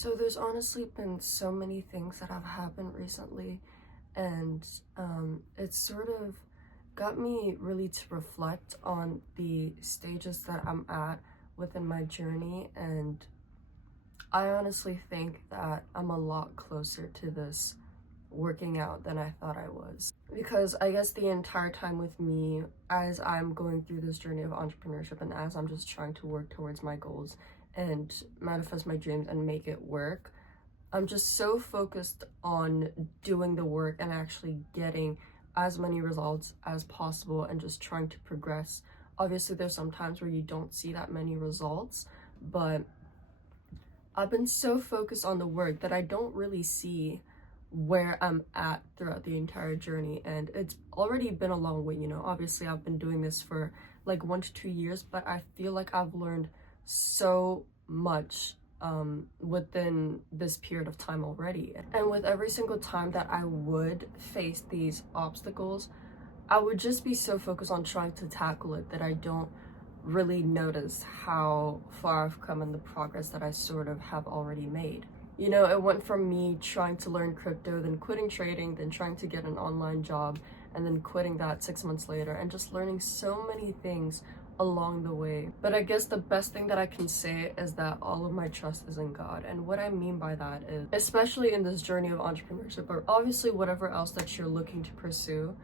So there's honestly been so many things that have happened recently, and it's sort of got me really to reflect on the stages that I'm at within my journey. And I honestly think that I'm a lot closer to this working out than I thought I was. Because I guess the entire time with me, as I'm going through this journey of entrepreneurship and as I'm just trying to work towards my goals and manifest my dreams and make it work, I'm just so focused on doing the work and actually getting as many results as possible and just trying to progress. Obviously, there's some times where you don't see that many results, but I've been so focused on the work that I don't really see where I'm at throughout the entire journey. And it's already been a long way, Obviously, I've been doing this for like 1 to 2 years, but I feel like I've learned so much within this period of time already. And with every single time that I would face these obstacles, I would just be so focused on trying to tackle it that I don't really notice how far I've come and the progress that I sort of have already made. It went from me trying to learn crypto, then quitting trading, then trying to get an online job, and then quitting that 6 months later, and just learning so many things along the way. But I guess the best thing that I can say is that all of my trust is in God. And what I mean by that is, especially in this journey of entrepreneurship, or obviously whatever else that you're looking to pursue,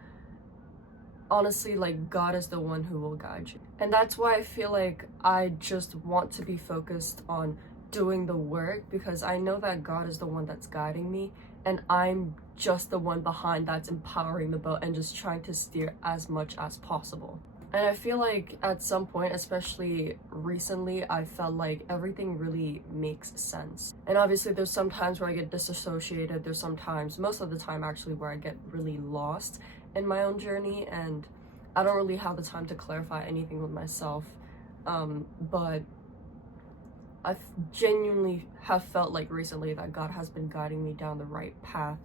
honestly, like, God is the one who will guide you. And that's why I feel like I just want to be focused on doing the work, because I know that God is the one that's guiding me, and I'm just the one behind that's empowering the boat and just trying to steer as much as possible. And I feel like at some point, especially recently, I felt like everything really makes sense. And obviously there's some times where I get disassociated, there's some times, most of the time actually, where I get really lost in my own journey, and I don't really have the time to clarify anything with myself. But I genuinely have felt like recently that God has been guiding me down the right path.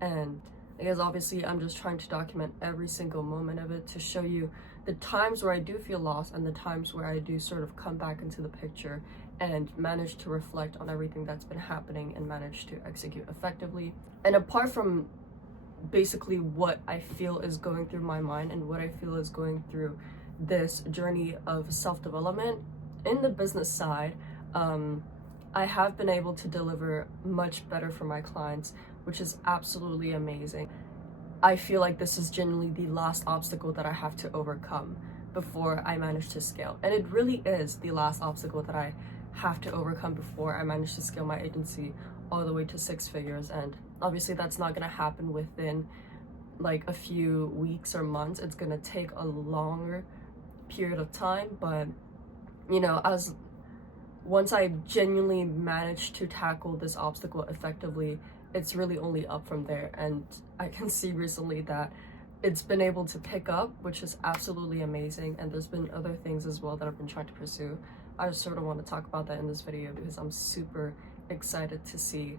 And I guess obviously I'm just trying to document every single moment of it to show you the times where I do feel lost and the times where I do sort of come back into the picture and manage to reflect on everything that's been happening and manage to execute effectively. And apart from basically what I feel is going through my mind and what I feel is going through this journey of self-development, in the business side, I have been able to deliver much better for my clients, which is absolutely amazing. I feel like this is genuinely the last obstacle that I have to overcome before I manage to scale. And it really is the last obstacle that I have to overcome before I manage to scale my agency all the way to 6 figures. And obviously that's not going to happen within like a few weeks or months. It's going to take a longer period of time, but as once I genuinely manage to tackle this obstacle effectively, it's really only up from there. And I can see recently that it's been able to pick up, which is absolutely amazing. And there's been other things as well that I've been trying to pursue. I just sort of want to talk about that in this video because I'm super excited to see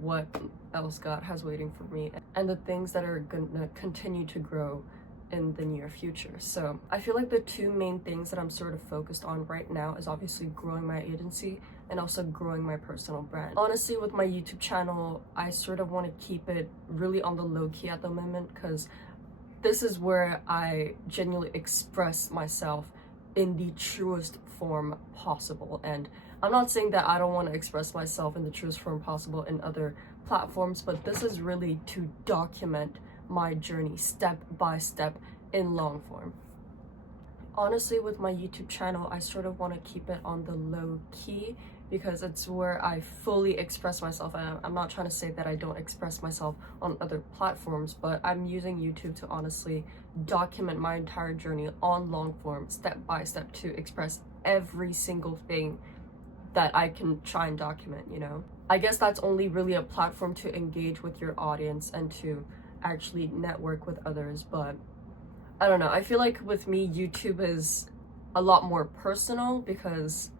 what else God has waiting for me and the things that are gonna continue to grow in the near future. So I feel like the two main things that I'm sort of focused on right now is obviously growing my agency and also growing my personal brand. Honestly, with my YouTube channel, I sort of want to keep it really on the low key at the moment because this is where I genuinely express myself in the truest form possible. And I'm not saying that I don't want to express myself in the truest form possible in other platforms, but this is really to document my journey step by step in long form. Honestly, with my YouTube channel, I sort of want to keep it on the low key because it's where I fully express myself. And I'm not trying to say that I don't express myself on other platforms, but I'm using YouTube to honestly document my entire journey on long form, step by step, to express every single thing that I can try and document, I guess that's only really a platform to engage with your audience and to actually network with others. But I don't know, I feel like with me, YouTube is a lot more personal because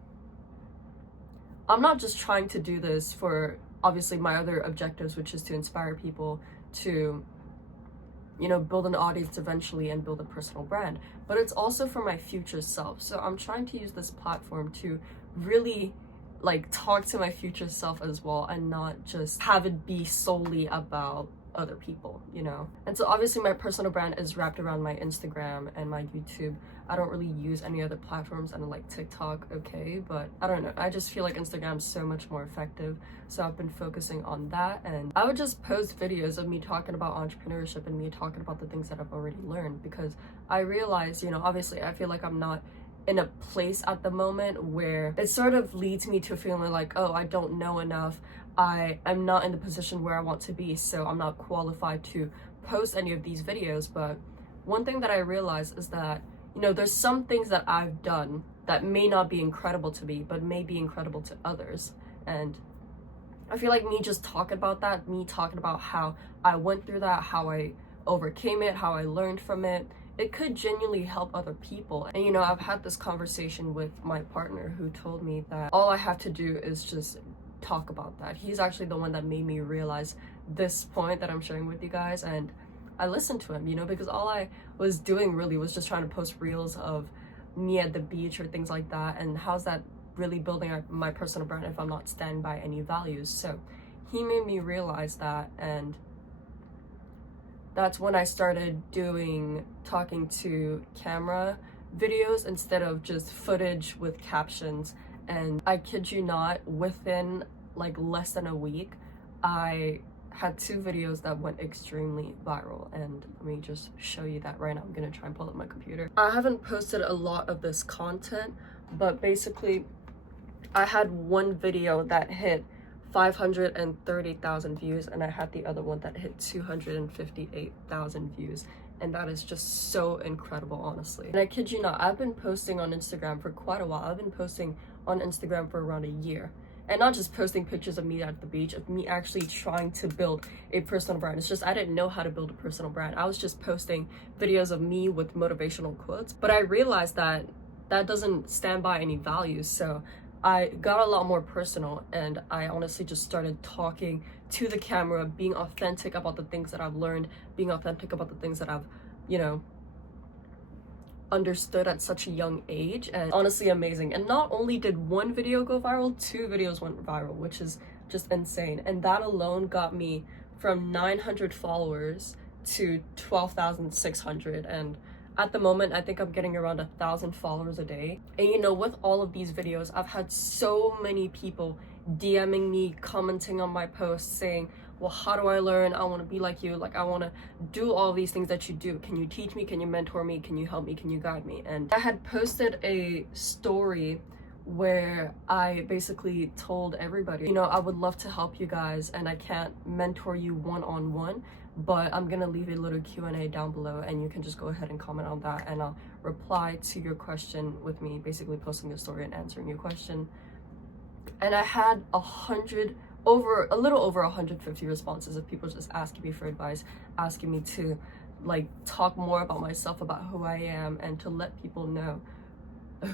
I'm not just trying to do this for obviously my other objectives, which is to inspire people to build an audience eventually and build a personal brand, but it's also for my future self. So I'm trying to use this platform to really like talk to my future self as well and not just have it be solely about other people, you know? And so obviously my personal brand is wrapped around my Instagram and my YouTube. I don't really use any other platforms, and like TikTok, okay, but I don't know, I just feel like Instagram's so much more effective, so I've been focusing on that. And I would just post videos of me talking about entrepreneurship and me talking about the things that I've already learned, because I realize, you know, obviously I feel like I'm not in a place at the moment where it sort of leads me to feeling like, oh, I don't know enough, I am not in the position where I want to be, so I'm not qualified to post any of these videos. But one thing that I realized is that, you know, there's some things that I've done that may not be incredible to me, but may be incredible to others. And I feel like me just talking about that, me talking about how I went through that, how I overcame it, how I learned from it, it could genuinely help other people. And you know, I've had this conversation with my partner who told me that all I have to do is just talk about that. He's actually the one that made me realize this point that I'm sharing with you guys, and I listened to him, you know, because all I was doing really was just trying to post reels of me at the beach or things like that, and how's that really building my personal brand if I'm not standing by any values? So he made me realize that, and that's when I started doing talking to camera videos instead of just footage with captions. And I kid you not, within like less than a week, I had 2 videos that went extremely viral, and let me just show you that right now. I'm gonna try and pull up my computer. I haven't posted a lot of this content, but basically I had one video that hit 530,000 views, and I had the other one that hit 258,000 views, and that is just so incredible, honestly. And I kid you not, I've been posting on Instagram for quite a while. I've been posting on Instagram for around a year, and not just posting pictures of me at the beach, of me actually trying to build a personal brand. It's just I didn't know how to build a personal brand. I was just posting videos of me with motivational quotes, but I realized that that doesn't stand by any values. So I got a lot more personal, and I honestly just started talking to the camera, being authentic about the things that I've learned, being authentic about the things that I've, you know, understood at such a young age. And honestly amazing. And not only did one video go viral, 2 videos went viral, which is just insane. And that alone got me from 900 followers to 12,600, and at the moment I think I'm getting around 1,000 followers a day. And you know, with all of these videos, I've had so many people DMing me, commenting on my posts, saying, well, how do I learn? I want to be like you. Like, I want to do all these things that you do. Can you teach me? Can you mentor me? Can you help me? Can you guide me? And I had posted a story where I basically told everybody, you know, I would love to help you guys, and I can't mentor you one-on-one, but I'm gonna leave a little Q&A down below, and you can just go ahead and comment on that, and I'll reply to your question with me basically posting a story and answering your question. And I had a little over 150 responses of people just asking me for advice, asking me to like talk more about myself, about who I am, and to let people know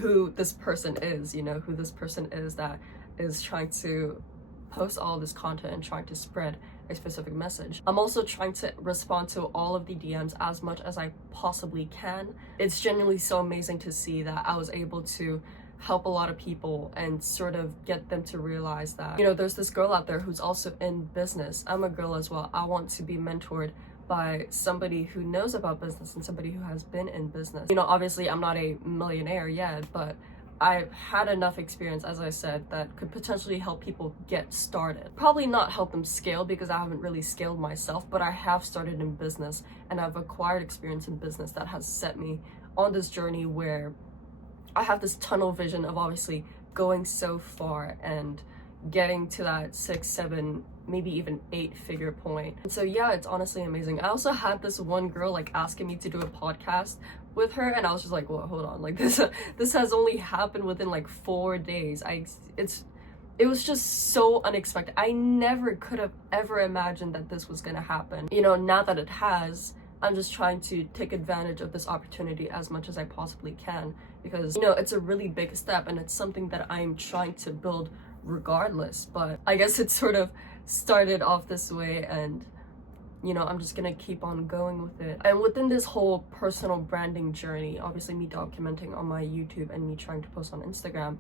who this person is, you know, who this person is that is trying to post all this content and trying to spread a specific message. I'm also trying to respond to all of the DMs as much as I possibly can. It's genuinely so amazing to see that I was able to help a lot of people and sort of get them to realize that, you know, there's this girl out there who's also in business. I'm a girl as well. I want to be mentored by somebody who knows about business and somebody who has been in business. You know, obviously I'm not a millionaire yet, but I've had enough experience, as I said, that could potentially help people get started. Probably not help them scale, because I haven't really scaled myself, but I have started in business and I've acquired experience in business that has set me on this journey where I have this tunnel vision of obviously going so far and getting to that 6, 7, maybe even 8-figure point. And so yeah, it's honestly amazing. I also had this one girl like asking me to do a podcast with her, and I was just like, well, hold on, like this has only happened within like 4 days. It was just so unexpected. I never could have ever imagined that this was gonna happen. You know, now that it has, I'm just trying to take advantage of this opportunity as much as I possibly can, because, you know, it's a really big step and it's something that I'm trying to build regardless. But I guess it sort of started off this way, and you know, I'm just gonna keep on going with it. And within this whole personal branding journey, obviously me documenting on my YouTube and me trying to post on Instagram,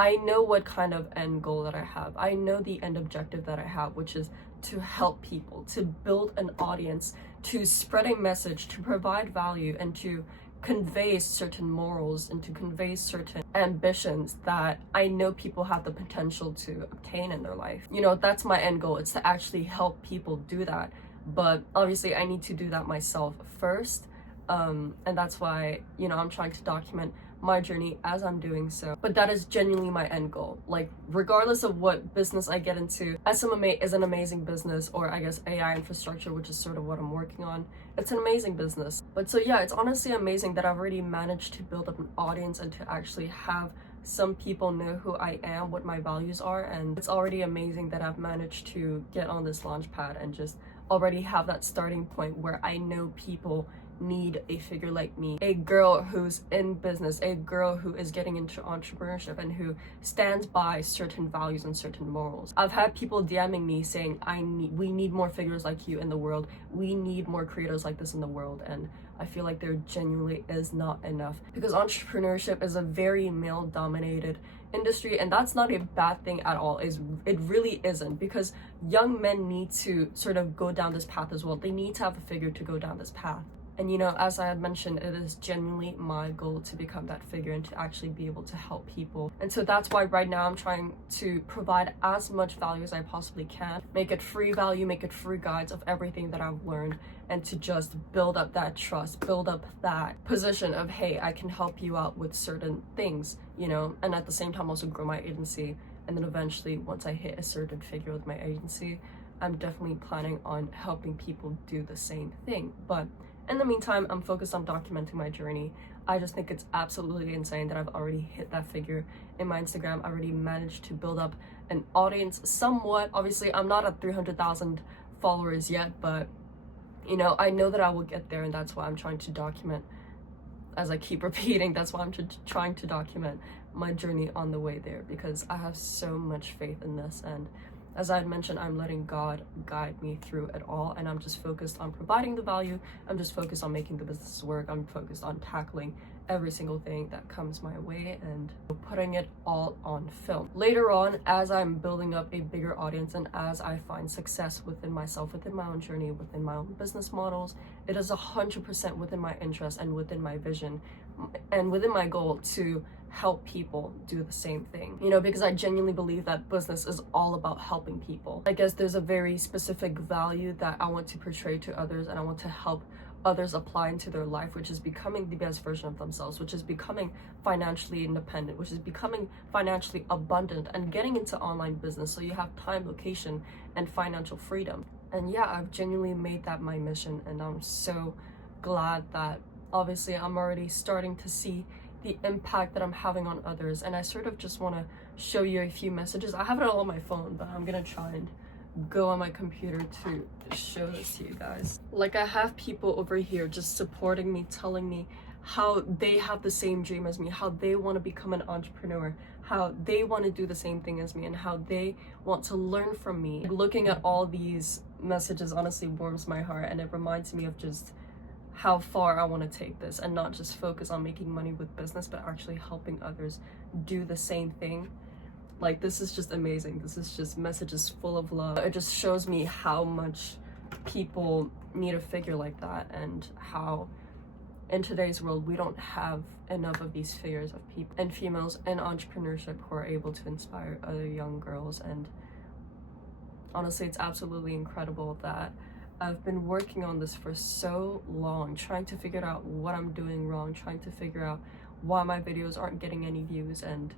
I know what kind of end goal that I have. I know the end objective that I have, which is to help people, to build an audience, to spread a message, to provide value, and to convey certain morals and to convey certain ambitions that I know people have the potential to obtain in their life. You know, that's my end goal. It's to actually help people do that. But obviously I need to do that myself first. And that's why, you know, I'm trying to document my journey as I'm doing so. But that is genuinely my end goal. Like, regardless of what business I get into, SMMA is an amazing business, or I guess AI infrastructure, which is sort of what I'm working on. It's an amazing business. But so yeah, it's honestly amazing that I've already managed to build up an audience and to actually have some people know who I am, what my values are, and it's already amazing that I've managed to get on this launch pad and just already have that starting point where I know people need a figure like me, a girl who's in business, a girl who is getting into entrepreneurship and who stands by certain values and certain morals. I've had people DMing me saying, we need more figures like you in the world. We need more creators like this in the world. And I feel like there genuinely is not enough, because entrepreneurship is a very male dominated industry, and that's not a bad thing at all. It really isn't, because young men need to sort of go down this path as well. They need to have a figure to go down this path. And you know, as I had mentioned, it is genuinely my goal to become that figure and to actually be able to help people. And so that's why right now I'm trying to provide as much value as I possibly can, make it free value, make it free guides of everything that I've learned, and to just build up that trust, build up that position of, hey, I can help you out with certain things, you know, and at the same time also grow my agency. And then eventually, once I hit a certain figure with my agency, I'm definitely planning on helping people do the same thing. But in the meantime, I'm focused on documenting my journey. I just think it's absolutely insane that I've already hit that figure in my Instagram. I already managed to build up an audience somewhat. Obviously, I'm not at 300,000 followers yet, but you know, I know that I will get there, and that's why I'm trying to document, as I keep repeating, that's why I'm trying to document my journey on the way there, because I have so much faith in this. And as I had mentioned, I'm letting God guide me through it all, and I'm just focused on providing the value. I'm just focused on making the business work. I'm focused on tackling every single thing that comes my way and putting it all on film. Later on, as I'm building up a bigger audience and as I find success within myself, within my own journey, within my own business models, it is 100% within my interest and within my vision and within my goal to help people do the same thing, you know, because I genuinely believe that business is all about helping people. I guess there's a very specific value that I want to portray to others, and I want to help others apply into their life, which is becoming the best version of themselves, which is becoming financially independent, which is becoming financially abundant, and getting into online business so you have time, location, and financial freedom. And yeah, I've genuinely made that my mission, and I'm so glad that obviously I'm already starting to see the impact that I'm having on others. And I sort of just want to show you a few messages. I have it all on my phone, but I'm gonna try and go on my computer to show this to you guys. Like, I have people over here just supporting me, telling me how they have the same dream as me, how they want to become an entrepreneur, how they want to do the same thing as me, and how they want to learn from me. Looking at all these messages honestly warms my heart, and it reminds me of just how far I want to take this, and not just focus on making money with business, but actually helping others do the same thing. Like, this is just amazing. This is just messages full of love. It just shows me how much people need a figure like that, and how in today's world we don't have enough of these figures of people and females in entrepreneurship who are able to inspire other young girls. And honestly, it's absolutely incredible that I've been working on this for so long, trying to figure out what I'm doing wrong, trying to figure out why my videos aren't getting any views. And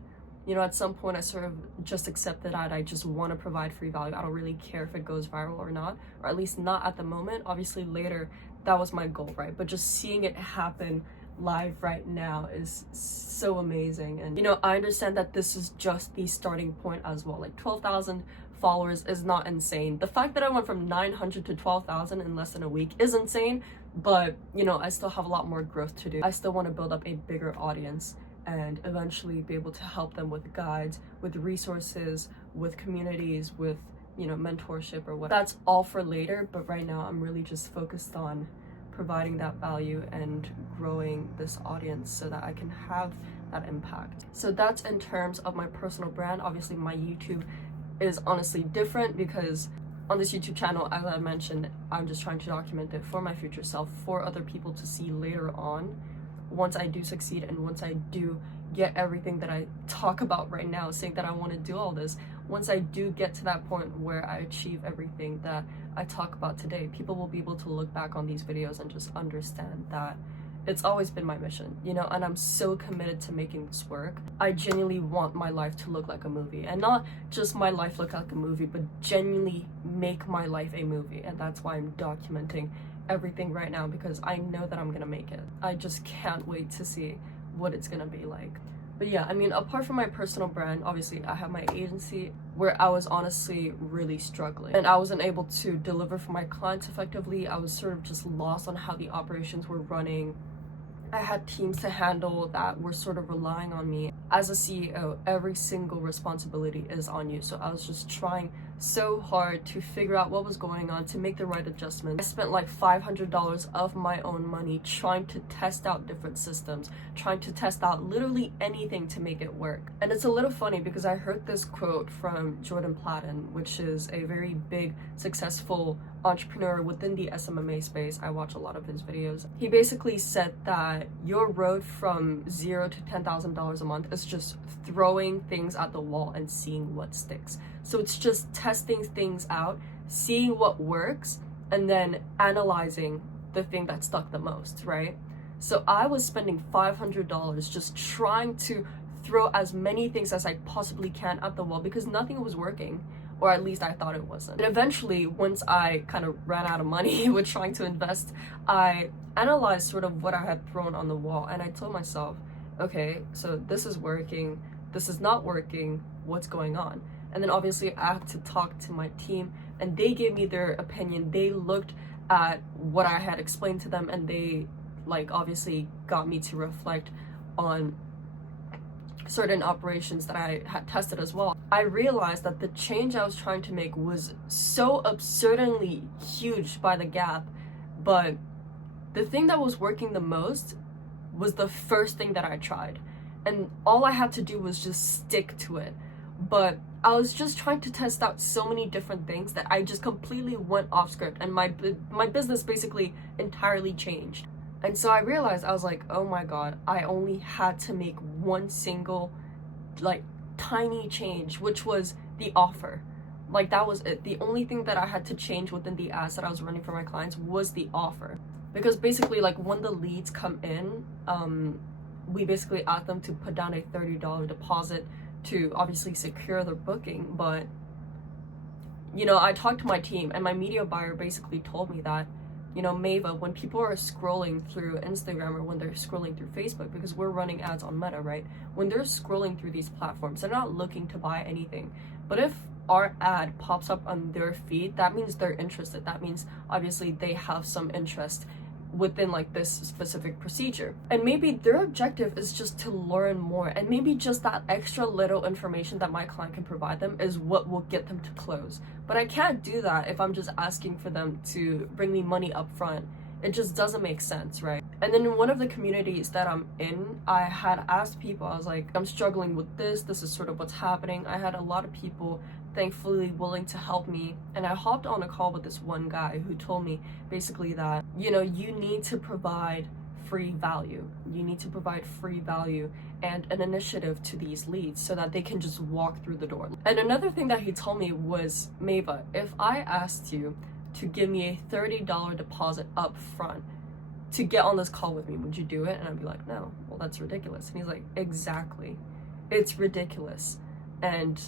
you know, at some point I sort of just accepted that I just want to provide free value. I don't really care if it goes viral or not, or at least not at the moment. Obviously later, that was my goal, right? But just seeing it happen live right now is so amazing. And you know, I understand that this is just the starting point as well. Like, 12,000 followers is not insane. The fact that I went from 900 to 12,000 in less than a week is insane, but you know, I still have a lot more growth to do. I still want to build up a bigger audience and eventually be able to help them with guides, with resources, with communities, with, you know, mentorship or what. That's all for later, but right now I'm really just focused on providing that value and growing this audience so that I can have that impact. So that's in terms of my personal brand. Obviously my YouTube is honestly different because on this YouTube channel, as I mentioned, I'm just trying to document it for my future self, for other people to see later on, once I do succeed and once I do get everything that I talk about right now, saying that I want to do all this. Once I do get to that point where I achieve everything that I talk about today, people will be able to look back on these videos and just understand that it's always been my mission, you know, and I'm so committed to making this work. I genuinely want my life to look like a movie, and not just my life look like a movie, but genuinely make my life a movie. And that's why I'm documenting everything right now, because I know that I'm gonna make it. I just can't wait to see what it's gonna be like. But yeah, I mean, apart from my personal brand, obviously I have my agency where I was honestly really struggling and I wasn't able to deliver for my clients effectively. I was sort of just lost on how the operations were running. I had teams to handle that were sort of relying on me. As a CEO, every single responsibility is on you. So I was just trying so hard to figure out what was going on, to make the right adjustments. I spent like $500 of my own money trying to test out different systems, trying to test out literally anything to make it work. And it's a little funny because I heard this quote from Jordan Platten, which is a very big, successful entrepreneur within the SMMA space. I watch a lot of his videos. He basically said that your road from $0 to $10,000 a month is just throwing things at the wall and seeing what sticks. So it's just testing things out, seeing what works, and then analyzing the thing that stuck the most, right? So I was spending $500 just trying to throw as many things as I possibly can at the wall because nothing was working, or at least I thought it wasn't. And eventually, once I kind of ran out of money with trying to invest, I analyzed sort of what I had thrown on the wall, and I told myself, okay, so this is working, this is not working, what's going on? And then obviously I had to talk to my team, and they gave me their opinion. They looked at what I had explained to them, and they like obviously got me to reflect on certain operations that I had tested as well. I realized that the change I was trying to make was so absurdly huge by the gap, but the thing that was working the most was the first thing that I tried, and all I had to do was just stick to it. But I was just trying to test out so many different things that I just completely went off script, and my business basically entirely changed. And so I realized, I was like, oh my god, I only had to make one single like tiny change, which was the offer. Like that was it. The only thing that I had to change within the ads that I was running for my clients was the offer. Because basically, like when the leads come in, we basically ask them to put down a $30 deposit to obviously secure their booking. But you know, I talked to my team, and my media buyer basically told me that, you know, Mava, when people are scrolling through Instagram or when they're scrolling through Facebook, because we're running ads on Meta, right? When they're scrolling through these platforms, they're not looking to buy anything. But if our ad pops up on their feed, that means they're interested. That means obviously they have some interest within like this specific procedure. And maybe their objective is just to learn more, and maybe just that extra little information that my client can provide them is what will get them to close. But I can't do that if I'm just asking for them to bring me money up front. It just doesn't make sense, right? And then in one of the communities that I'm in, I had asked people, I was like, I'm struggling with this is sort of what's happening. I had a lot of people thankfully willing to help me, and I hopped on a call with this one guy who told me basically that, you know, you need to provide free value. You need to provide free value and an initiative to these leads so that they can just walk through the door. And another thing that he told me was, Mava, if I asked you to give me a $30 deposit up front to get on this call with me, would you do it? And I'd be like, no, well, that's ridiculous. And he's like, exactly, it's ridiculous. And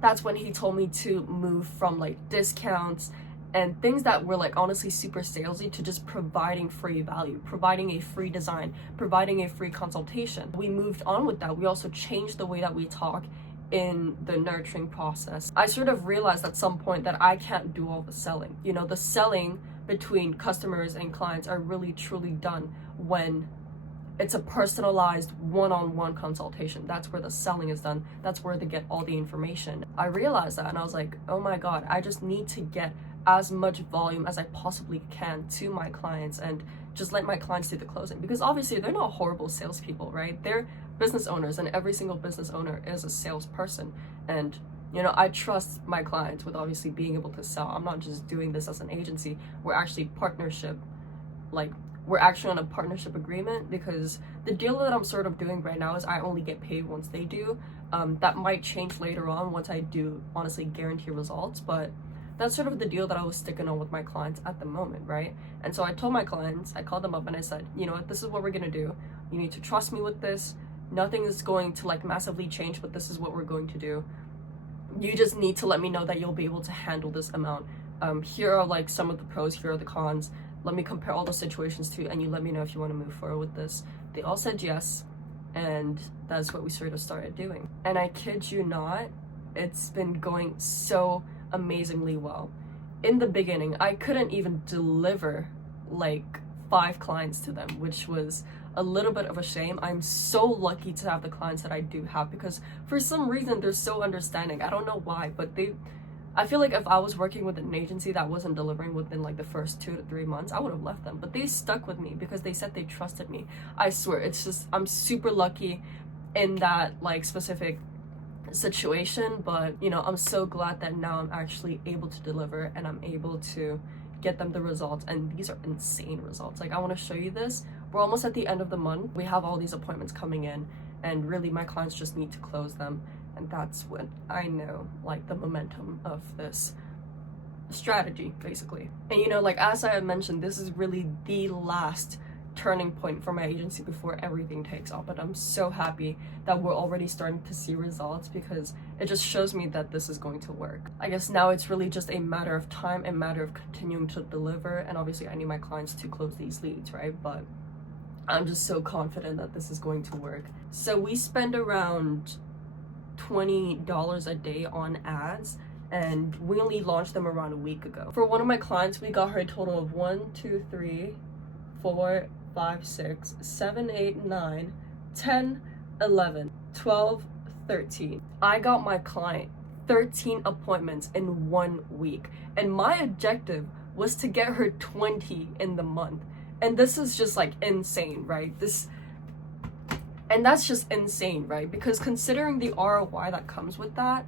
that's when he told me to move from like discounts and things that were like honestly super salesy to just providing free value, providing a free design, providing a free consultation. We moved on with that. We also changed the way that we talk in the nurturing process. I sort of realized at some point that I can't do all the selling. You know, the selling between customers and clients are really truly done when it's a personalized one-on-one consultation. That's where the selling is done. That's where they get all the information. I realized that and I was like, oh my God, I just need to get as much volume as I possibly can to my clients and just let my clients do the closing, because obviously they're not horrible salespeople, right? They're business owners, and every single business owner is a salesperson. And you know, I trust my clients with obviously being able to sell. I'm not just doing this as an agency. We're actually we're actually on a partnership agreement, because the deal that I'm sort of doing right now is I only get paid once they do. That might change later on once I do honestly guarantee results, but that's sort of the deal that I was sticking on with my clients at the moment, right? And so I told my clients, I called them up and I said, you know what, this is what we're gonna do. You need to trust me with this. Nothing is going to like massively change, but this is what we're going to do. You just need to let me know that you'll be able to handle this amount. Here are like some of the pros, here are the cons. Let me compare all the situations to you, and you let me know if you want to move forward with this. They all said yes, and that's what we sort of started doing. And I kid you not, it's been going so amazingly well. In the beginning, I couldn't even deliver like 5 clients to them, which was a little bit of a shame. I'm so lucky to have the clients that I do have, because for some reason they're so understanding. I don't know why, but I feel like if I was working with an agency that wasn't delivering within like the first 2 to 3 months, I would have left them. But they stuck with me because they said they trusted me. I swear, it's just, I'm super lucky in that like specific situation. But you know, I'm so glad that now I'm actually able to deliver and I'm able to get them the results, and these are insane results. Like, I want to show you this. We're almost at the end of the month. We have all these appointments coming in, and really my clients just need to close them. And that's when I know like the momentum of this strategy, basically. And you know, like as I had mentioned, this is really the last turning point for my agency before everything takes off. But I'm so happy that we're already starting to see results, because it just shows me that this is going to work. I guess now it's really just a matter of time, a matter of continuing to deliver, and obviously I need my clients to close these leads, right? But I'm just so confident that this is going to work. So we spend around $20 a day on ads, and we only launched them around a week ago. For one of my clients, we got her a total of 1, 2, 3, 4, 5, 6, 7, 8, 9, 10, 11, 12, 13. I got my client 13 appointments in 1 week, and my objective was to get her 20 in the month. And this is just like insane, right? And that's just insane, right? Because considering the ROI that comes with that,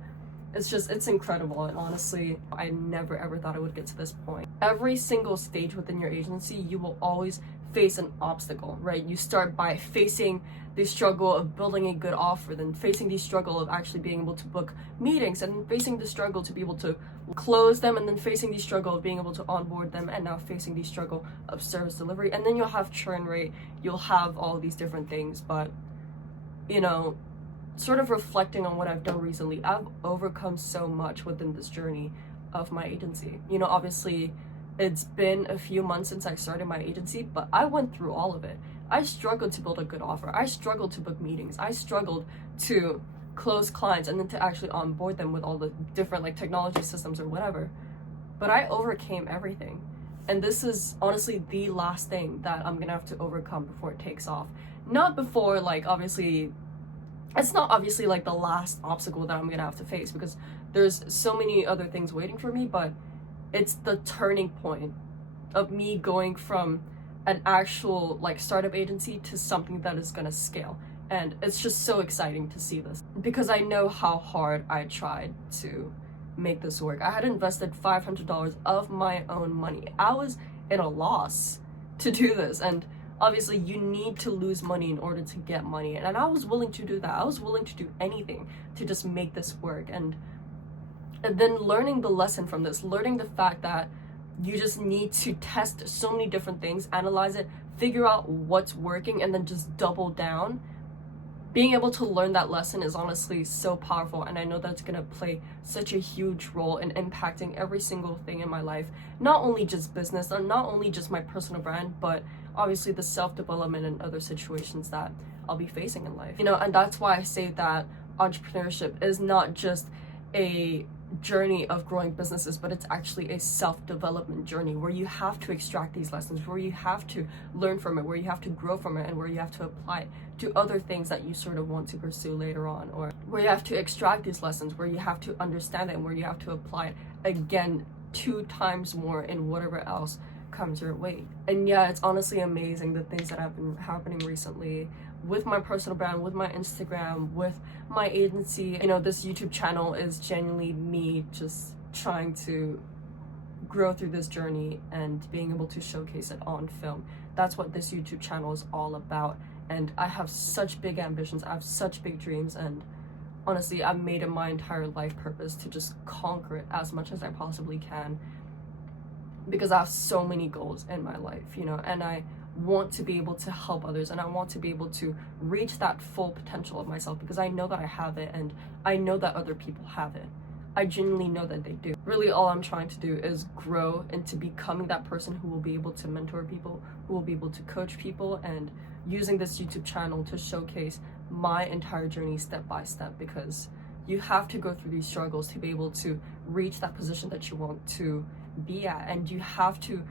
it's incredible. And honestly, I never ever thought I would get to this point. Every single stage within your agency, you will always face an obstacle, right? You start by facing the struggle of building a good offer, then facing the struggle of actually being able to book meetings, and then facing the struggle to be able to close them, and then facing the struggle of being able to onboard them, and now facing the struggle of service delivery. And then you'll have churn rate, you'll have all these different things. But you know, sort of reflecting on what I've done recently, I've overcome so much within this journey of my agency. You know, obviously it's been a few months since I started my agency, but I went through all of it. I struggled to build a good offer. I struggled to book meetings. I struggled to close clients and then to actually onboard them with all the different like technology systems or whatever. But I overcame everything. And this is honestly the last thing that I'm gonna have to overcome before it takes off. Not before, like, obviously, it's not obviously like the last obstacle that I'm gonna have to face, because there's so many other things waiting for me, but it's the turning point of me going from an actual like startup agency to something that is gonna scale. And it's just so exciting to see this, because I know how hard I tried to make this work. I had invested $500 of my own money. I was in a loss to do this, and obviously you need to lose money in order to get money, and I was willing to do that. I was willing to do anything to just make this work. And then learning the lesson from this, learning the fact that you just need to test so many different things, analyze it, figure out what's working, and then just double down. Being able to learn that lesson is honestly so powerful, and I know that's gonna play such a huge role in impacting every single thing in my life. Not only just business, and not only just my personal brand, but obviously the self-development and other situations that I'll be facing in life. You know, and that's why I say that entrepreneurship is not just a journey of growing businesses, but it's actually a self-development journey where you have to extract these lessons, where you have to learn from it, where you have to grow from it, and where you have to apply it to other things that you sort of want to pursue later on, or where you have to extract these lessons, where you have to understand it, and where you have to apply it again 2 times more in whatever else comes your way. And yeah, it's honestly amazing the things that have been happening recently with my personal brand, with my Instagram, with my agency. You know, this YouTube channel is genuinely me just trying to grow through this journey and being able to showcase it on film. That's what this YouTube channel is all about. And I have such big ambitions, I have such big dreams, and honestly, I've made it my entire life purpose to just conquer it as much as I possibly can, because I have so many goals in my life, you know, and I want to be able to help others, and I want to be able to reach that full potential of myself, because I know that I have it, and I know that other people have it. I genuinely know that they do. Really, all I'm trying to do is grow into becoming that person who will be able to mentor people, who will be able to coach people, and using this YouTube channel to showcase my entire journey step by step, because you have to go through these struggles to be able to reach that position that you want to be at, and you have to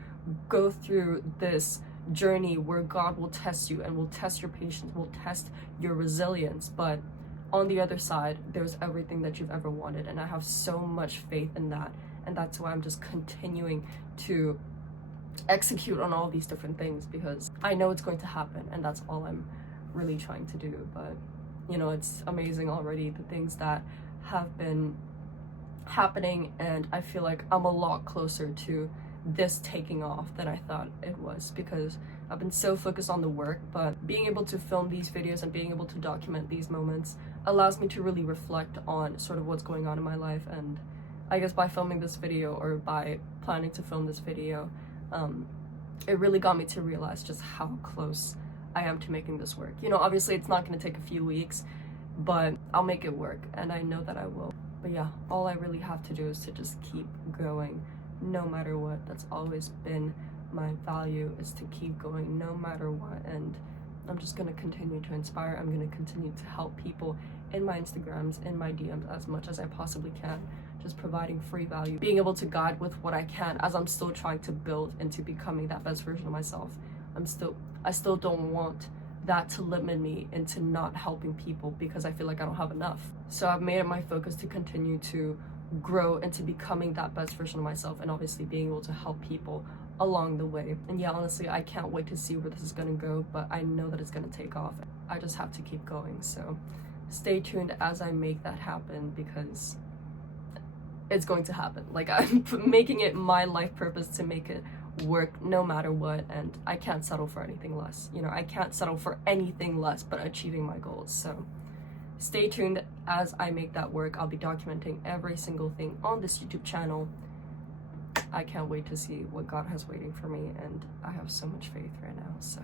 go through this journey where God will test you and will test your patience, will test your resilience, but on the other side there's everything that you've ever wanted, and I have so much faith in that, and that's why I'm just continuing to execute on all these different things, because I know it's going to happen, and that's all I'm really trying to do. But you know, it's amazing already the things that have been happening, and I feel like I'm a lot closer to this taking off than I thought it was, because I've been so focused on the work, but being able to film these videos and being able to document these moments allows me to really reflect on sort of what's going on in my life. And I guess by filming this video, or by planning to film this video, it really got me to realize just how close I am to making this work. You know, obviously it's not going to take a few weeks, but I'll make it work, and I know that I will. But yeah, all I really have to do is to just keep going no matter what. That's always been my value, is to keep going no matter what. And I'm just going to continue to inspire. I'm going to continue to help people in my Instagrams, in my DMs, as much as I possibly can, just providing free value, being able to guide with what I can as I'm still trying to build into becoming that best version of myself. I still don't want that to limit me into not helping people, because I feel like I don't have enough. So I've made it my focus to continue to grow into becoming that best version of myself, and obviously being able to help people along the way. And yeah, honestly, I can't wait to see where this is gonna go, but I know that it's gonna take off. I just have to keep going. So stay tuned as I make that happen, because it's going to happen. Like, I'm making it my life purpose to make it work no matter what, and I can't settle for anything less. You know, I can't settle for anything less but achieving my goals. So stay tuned as I make that work. I'll be documenting every single thing on this YouTube channel. I can't wait to see what God has waiting for me, and I have so much faith right now. So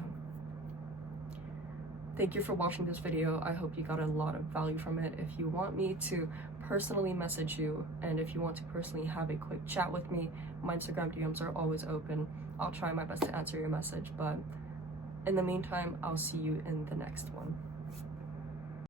thank you for watching this video. I hope you got a lot of value from it. If you want me to personally message you, and if you want to personally have a quick chat with me, my Instagram DMs are always open. I'll try my best to answer your message, but in the meantime, I'll see you in the next one.